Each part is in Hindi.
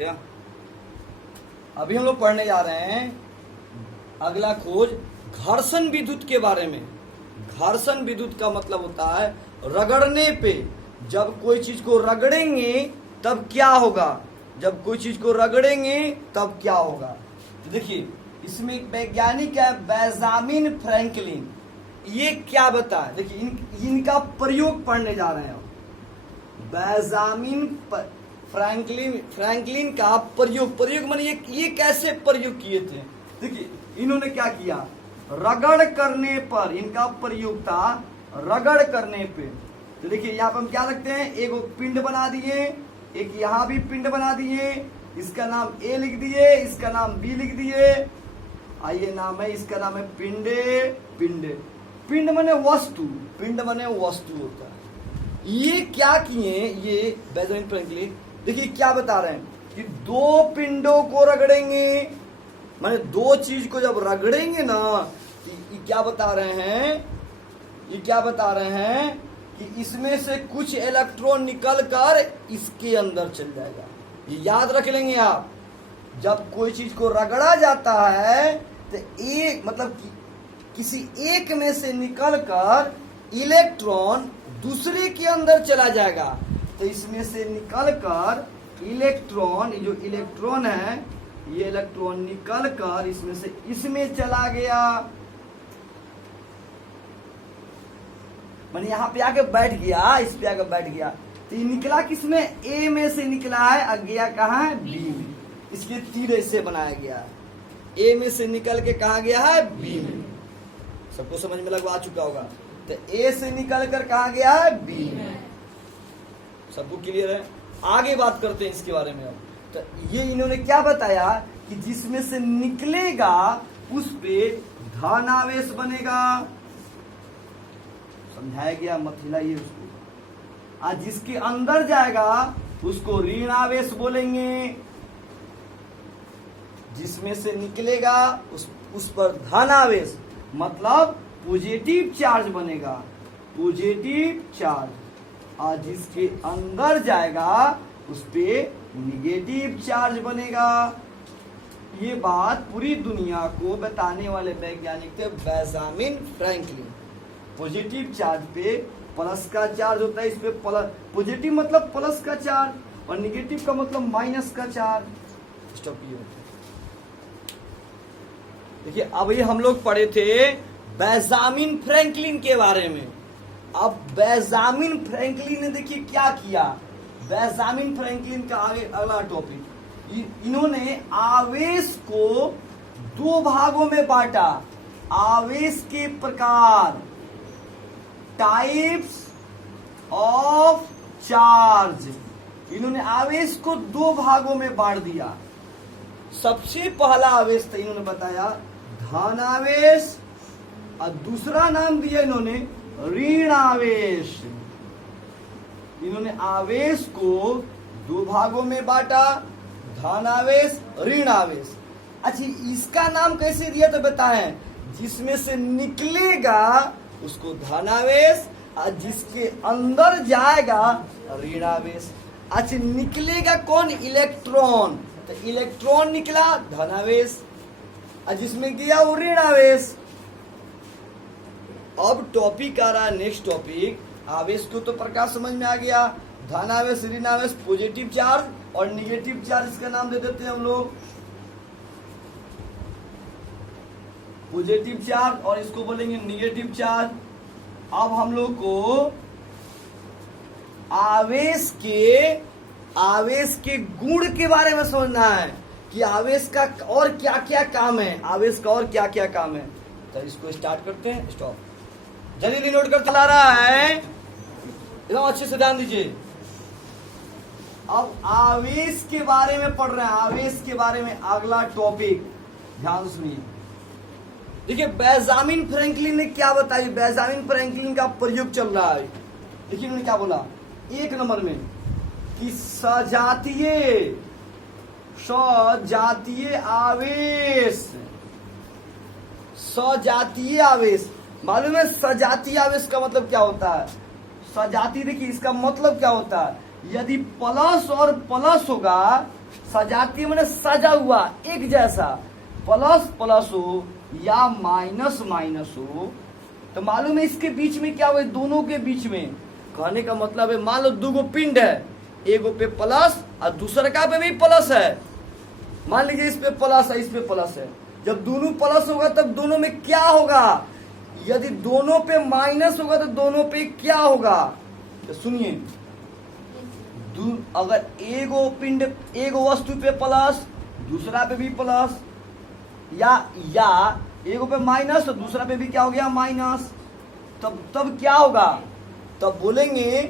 गया। अभी हम लोग पढ़ने जा रहे हैं अगला खोज घर्षण विद्युत के बारे में। घर्षण विद्युत का मतलब होता है रगड़ने पे, जब कोई चीज को रगड़ेंगे तब क्या होगा, जब कोई चीज को रगड़ेंगे तब क्या होगा। तो देखिए इसमें एक वैज्ञानिक है बेंजामिन फ्रैंकलिन, ये क्या बताए, देखिए इनका प्रयोग पढ़ने जा रहे हैं। बेंजामिन फ्रैंकलिन का प्रयोग माने ये कैसे प्रयोग किए थे। देखिए इन्होंने क्या किया, रगड़ करने पर, इनका प्रयोग था रगड़ करने पे। तो देखिए यहाँ पर हम क्या रखते हैं, एक पिंड बना दिए, एक यहाँ भी पिंड बना दिए, इसका नाम ए लिख दिए, इसका नाम बी लिख दिए। आइए नाम है, इसका नाम है पिंड माने वस्तु, पिंड माने वस्तु होता है। ये क्या किए, ये बेंजामिन फ्रैंकलिन देखिए क्या बता रहे हैं कि दो पिंडों को रगड़ेंगे, माने दो चीज को जब रगड़ेंगे ना, ये क्या बता रहे हैं, ये क्या बता रहे हैं कि इसमें से कुछ इलेक्ट्रॉन निकल कर इसके अंदर चल जाएगा। ये याद रख लेंगे आप, जब कोई चीज को रगड़ा जाता है तो एक मतलब किसी एक में से निकलकर इलेक्ट्रॉन दूसरे के अंदर चला जाएगा। तो इसमें से निकलकर इलेक्ट्रॉन, जो इलेक्ट्रॉन है, ये इलेक्ट्रॉन निकलकर इसमें से इसमें चला गया, माने यहाँ पे आके बैठ गया, इस पे आके बैठ गया। तो ये निकला किसमें, ए में से निकला है, और गया कहाँ है, बी में। इसलिए तीर ऐसे बनाया गया है, ए में से निकल के कहा गया है, बी में। सबको समझ में लगवा चुका होगा। तो ए से निकल कर कहा गया है, बी में। सबको क्लियर है। आगे बात करते हैं इसके बारे में अब। तो ये इन्होंने क्या बताया कि जिसमें से निकलेगा उस पे धनावेश बनेगा, समझाया गया, मत हिलाइए उसको। आज जिसके अंदर जाएगा उसको ऋणावेश बोलेंगे, जिसमें से निकलेगा उस पर धनावेश मतलब पॉजिटिव चार्ज बनेगा, पॉजिटिव चार्ज। और जिसके अंदर जाएगा उस पे निगेटिव चार्ज बनेगा। ये बात पूरी दुनिया को बताने वाले वैज्ञानिक थे बेंजामिन फ्रैंकलिन। पॉजिटिव चार्ज पे प्लस का चार्ज होता है, इस पे प्लस, पॉजिटिव मतलब प्लस का चार्ज और निगेटिव का मतलब माइनस का चार्ज। स्टॉप ये होता है। देखिए अब ये हम लोग पढ़े थे बेंजामिन फ्रैंकलिन के बारे में। अब बेंजामिन फ्रैंकलिन ने देखिए क्या किया, बेंजामिन फ्रैंकलिन का आगे अगला टॉपिक, इन्होंने आवेश को दो भागों में बांटा। आवेश के प्रकार, टाइप्स ऑफ चार्ज, इन्होंने आवेश को दो भागों में बांट दिया। सबसे पहला आवेश था, इन्होंने बताया धनावेश, और दूसरा नाम दिया इन्होंने ऋणावेश। इन्होंने आवेश को दो भागों में बांटा, धनावेश, ऋणावेश। अच्छा इसका नाम कैसे दिया तो बताएं, जिसमें से निकलेगा उसको धनावेश और जिसके अंदर जाएगा ऋणावेश। अच्छा निकलेगा कौन, इलेक्ट्रॉन, तो इलेक्ट्रॉन निकला धनावेश और जिसमें गया वो ऋणावेश। अब टॉपिक आ रहा है नेक्स्ट टॉपिक, आवेश को तो प्रकार समझ में आ गया, धनावेश, ऋणावेश, पॉजिटिव चार्ज और निगेटिव चार्ज, इसका नाम दे देते हैं हम लोग पॉजिटिव चार्ज और इसको बोलेंगे निगेटिव चार्ज। अब हम लोग को आवेश के गुण के बारे में समझना है कि आवेश का और क्या क्या काम है, आवेश का और क्या क्या काम है। तो इसको स्टार्ट करते हैं, स्टॉप। जल्दी नोट कर चला रहा है, एकदम अच्छे से ध्यान दीजिए। अब आवेश के बारे में पढ़ रहे हैं, आवेश के बारे में अगला टॉपिक, ध्यान सुनिए। देखिए बेंजामिन फ्रैंकलिन ने क्या बताई, बेंजामिन फ्रैंकलिन का प्रयोग चल रहा है। देखिए उन्होंने क्या बोला, एक नंबर में कि सजातीय आवेश, सजातीय आवेश, मालूम है सजातीय आवेश का मतलब क्या होता है। सजातीय देखिए इसका मतलब क्या होता है, यदि प्लस और प्लस होगा सजातीय मैंने सजा हुआ, एक जैसा। प्लस प्लस हो या माइनस माइनस हो तो मालूम है इसके बीच में क्या हुआ, दोनों के बीच में। कहने का मतलब है मान लो दो पिंड है, एगो पे प्लस और दूसरा का पे भी प्लस है। मान लीजिए इस पे प्लस है, इस पे प्लस है। जब दोनों प्लस होगा तब दोनों में क्या होगा, यदि दोनों पे माइनस होगा तो दोनों पे क्या होगा। तो सुनिए, अगर एगो पिंड एगो वस्तु पे प्लस दूसरा पे भी प्लस, या एगो पे माइनस तो दूसरा पे भी क्या हो गया माइनस, तब क्या होगा, तब बोलेंगे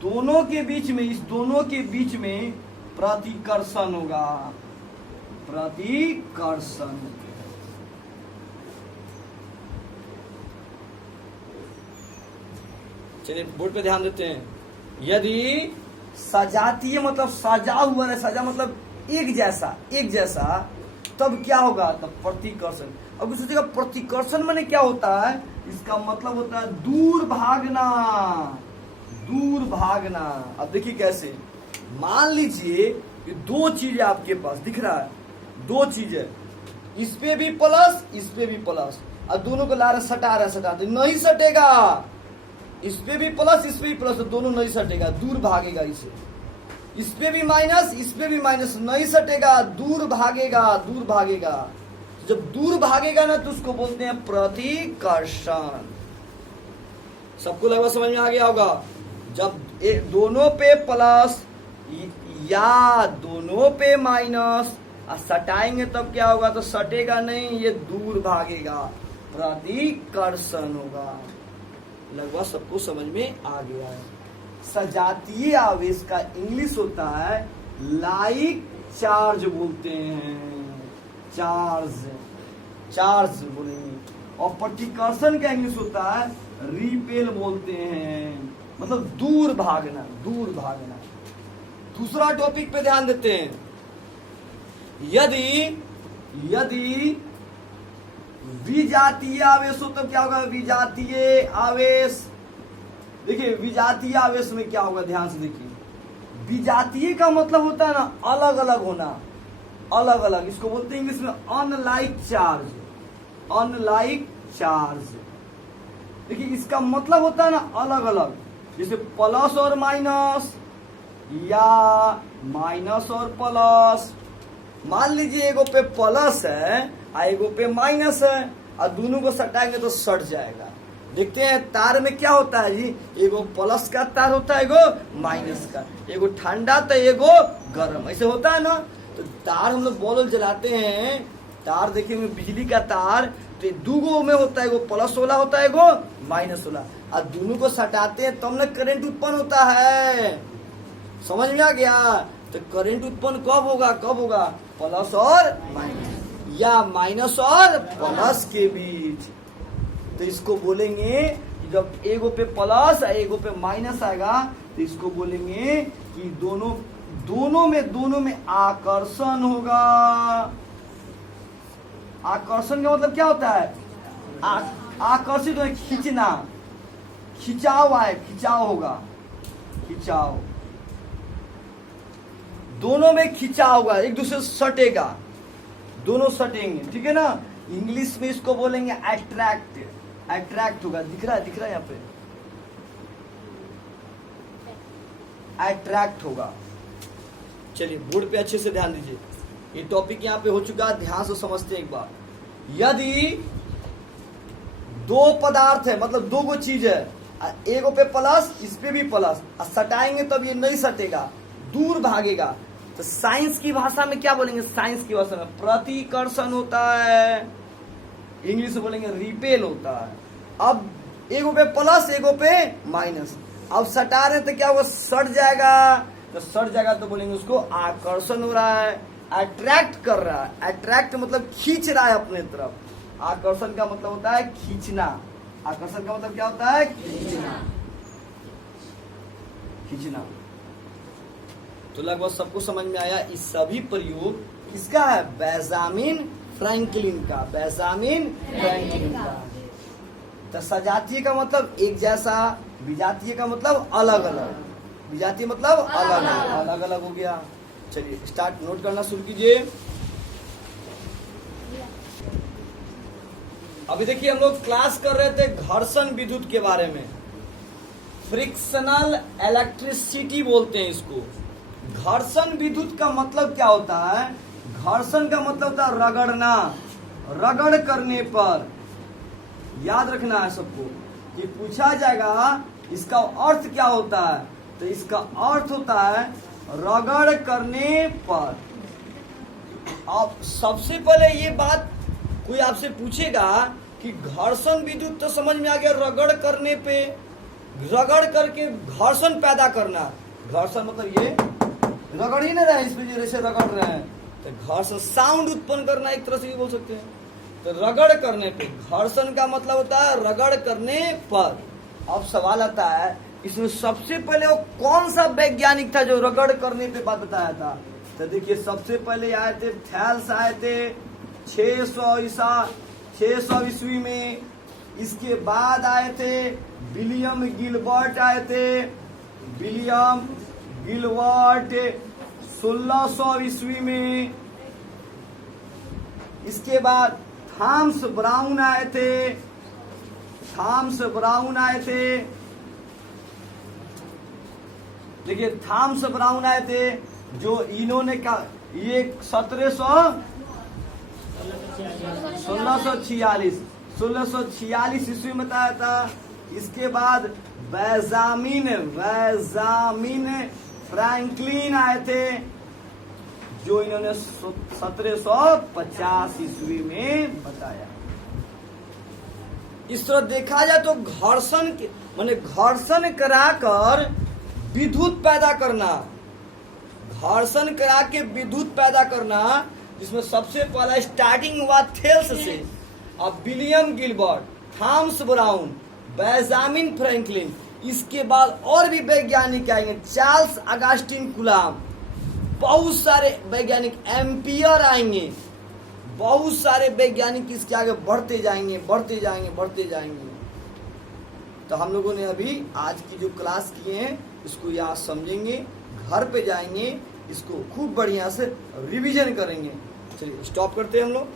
दोनों के बीच में, इस दोनों के बीच में प्रतिकर्षण होगा, प्रतिकर्षण। चलिए बोर्ड पे ध्यान देते हैं। यदि सजातीय मतलब सजा हुआ है, सजा मतलब एक जैसा, एक जैसा, तब क्या होगा, तब प्रतिकर्षण। अब सोचिएगा प्रतिकर्षण माने क्या होता है, इसका मतलब होता है दूर भागना, दूर भागना। अब देखिए कैसे, मान लीजिए ये दो चीजें आपके पास दिख रहा है, दो चीजें, इस पे भी प्लस इस पे भी प्लस, और दोनों को ला रहे सटा रहे, सटाते नहीं सटेगा। इस पे भी प्लस इस पे भी प्लस, तो दोनों नहीं सटेगा, दूर भागेगा इसे। इस पे भी माइनस इस पे भी माइनस, नहीं सटेगा, दूर भागेगा, दूर भागेगा। जब दूर भागेगा ना तो उसको बोलते हैं प्रतिकर्षण। सबको लगभग समझ में आ गया होगा। जब दोनों पे प्लस या दोनों पे माइनस सटाएंगे तब क्या होगा, तो सटेगा नहीं, ये दूर भागेगा, प्रतिकर्षण होगा। लगभग सबको समझ में आ गया है। सजातीय आवेश का इंग्लिश होता है लाइक चार्ज बोलते हैं, चार्ज, चार्ज बोलेंगे। और प्रतिकर्षण का इंग्लिश होता है रिपेल बोलते हैं, मतलब दूर भागना, दूर भागना। दूसरा टॉपिक पे ध्यान देते हैं। यदि विजातीय आवेश हो तब क्या होगा, विजातीय आवेश। देखिए विजातीय आवेश में क्या होगा, ध्यान से देखिए। विजातीय का मतलब होता है ना अलग अलग होना, अलग अलग, इसको बोलते हैं इंग्लिश में अनलाइक चार्ज, अनलाइक चार्ज। देखिए इसका मतलब होता है ना अलग अलग, जैसे प्लस और माइनस या माइनस और प्लस। मान लीजिए एगो पे प्लस है और एगो पे माइनस है, और दोनों को सटाएंगे तो सट जाएगा। देखते हैं तार में क्या होता है जी, एगो प्लस का तार होता है, एगो माइनस का, एगो ठंडा तो एगो गर्म, ऐसे होता है ना। तो तार हम लोग बॉल जलाते हैं, तार देखिए बिजली का तार, तो दो गो में होता है, एगो प्लस वाला होता है, एगो माइनस वाला, और दोनों को सटाते हैं तब ना करंट उत्पन्न होता है। समझ में आ गया। तो करंट उत्पन्न कब होगा, कब होगा, प्लस और माइनस या माइनस और प्लस के बीच। तो इसको बोलेंगे, जब एगो पे प्लस और एगो पे माइनस आएगा तो इसको बोलेंगे कि दोनों में आकर्षण होगा। आकर्षण का मतलब क्या होता है, आकर्षित हो, खींचना, खिंचाव आए, खिंचाव होगा, खिंचाव, दोनों में खिंचाव होगा, एक दूसरे से सटेगा, दोनों सटेंगे, ठीक है ना। इंग्लिश में इसको बोलेंगे अट्रैक्ट, अट्रैक्ट होगा, दिख रहा है यहाँ पे, अट्रैक्ट होगा। चलिए बोर्ड पे अच्छे से ध्यान दीजिए, ये टॉपिक यहाँ पे हो चुका है, ध्यान से समझते हैं एक बार। यदि दो पदार्थ है, मतलब दो गो चीज है, एगो पे प्लस इस पे भी प्लस, सटाएंगे तब ये नहीं सटेगा, दूर भागेगा। तो साइंस की भाषा में क्या बोलेंगे, साइंस की भाषा में प्रतिकर्षण होता है, इंग्लिश में बोलेंगे रिपेल होता है। अब एगो पे प्लस एगो पे माइनस, अब सटा रहे तो क्या होगा, सट जाएगा, तो सट जाएगा तो बोलेंगे उसको आकर्षण हो रहा है, अट्रैक्ट कर रहा है। अट्रैक्ट मतलब खींच रहा है अपने तरफ, आकर्षण का मतलब होता है खींचना, आकर्षण का मतलब क्या होता है, खींचना, खींचना। तो लगभग सबको समझ में आया। इस सभी प्रयोग किसका है, बेंजामिन फ्रैंकलिन का, बेंजामिन फ्रैंकलिन का। तो सजातीय का मतलब एक जैसा, विजातीय का मतलब अलग अलग, विजातीय मतलब अलग अलग, अलग अलग हो गया। चलिए स्टार्ट, नोट करना शुरू कीजिए। अभी देखिए हम लोग क्लास कर रहे थे घर्षण विद्युत के बारे में। फ्रिक्शनल इलेक्ट्रिसिटी बोलते हैं इसको। घर्षण विद्युत का मतलब क्या होता है? घर्षण का मतलब होता है रगड़ना, रगड़ करने पर। याद रखना है सबको कि पूछा जाएगा इसका अर्थ क्या होता है, तो इसका अर्थ होता है रगड़ करने पर। अब सबसे पहले ये बात कोई आपसे पूछेगा कि घर्षण विद्युत तो समझ में आ गया, रगड़ करने पे, रगड़ करके घर्षण पैदा करना। घर्षण मतलब ये रगड़ ही नहीं रहे हैं, इसमें जैसे रगड़ रहे हैं, तो घर्षण साउंड उत्पन्न करना एक तरह से भी बोल सकते हैं। तो रगड़ करने पे, घर्षण का मतलब होता है रगड़ करने पर। अब सवाल आता है इसमें सबसे पहले वो कौन सा वैज्ञानिक था जो रगड़ करने पे बात बताया था? तो देखिए सबसे पहले आए थे थैल्स, आए थे 600 ईस्वी में। इसके बाद आए थे विलियम गिलबर्ट, आए थे विलियम गिलबर्ट 1600 ईस्वी में। इसके बाद थॉमस ब्राउन आए थे, थॉमस ब्राउन आए थे। देखिए थॉमस ब्राउन आए थे जो इन्होंने का ये 1646 ईस्वी में बताया था। इसके बाद बेंजामिन फ्रैंकलिन आए थे जो इन्होंने 1750 ईस्वी में बताया। इस तरह देखा जाए तो घर्षण माने घर्षण कराकर विद्युत पैदा करना, घर्षण करा के विद्युत पैदा करना, जिसमें सबसे पहला स्टार्टिंग हुआ थेल्स से। अब William Gilbert, Thomas brown, Benjamin Franklin, इसके बाद और भी वैज्ञानिक आएंगे, चार्ल्स अगस्टिन कुलाम, बहुत सारे वैज्ञानिक, एम्पियर आएंगे, बहुत सारे वैज्ञानिक इसके आगे बढ़ते जाएंगे, बढ़ते जाएंगे, बढ़ते जाएंगे। तो हम लोगों ने अभी आज की जो क्लास किए हैं इसको यहाँ समझेंगे, घर पे जाएंगे, इसको खूब बढ़िया से रिवीजन करेंगे। चलिए स्टॉप करते हैं हम लोग।